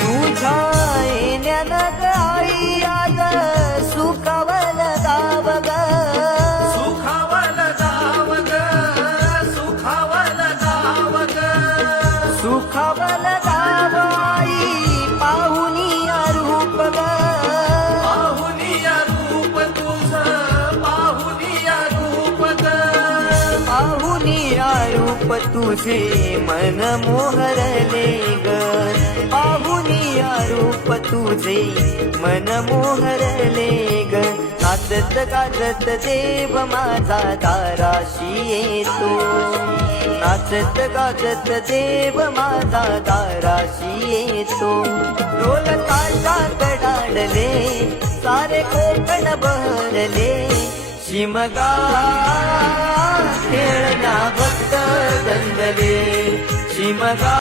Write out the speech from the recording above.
तुझ्या येण्यानं ग आई आज सुखावल गाव ग, सुखावल गाव ग, सुखावल गाव ग, सुखावल गाव आई पाहुनिया रूप ग, पाहुनिया रूप तुझं, पाहुनिया रूप ग, पाहुनिया रूप तुझे मन मोहरले ग, पाहुनिया रूप तुझे मन मोहरले ग. नाचत गाजत देव माझा दाराशी येतो, नाचत गाजत देव माझा दाराशी येतो. ढोल ताशात डाडले सारे कोकण बहरले, शिमगा खेळण्या भक्त गंधले, शिमगा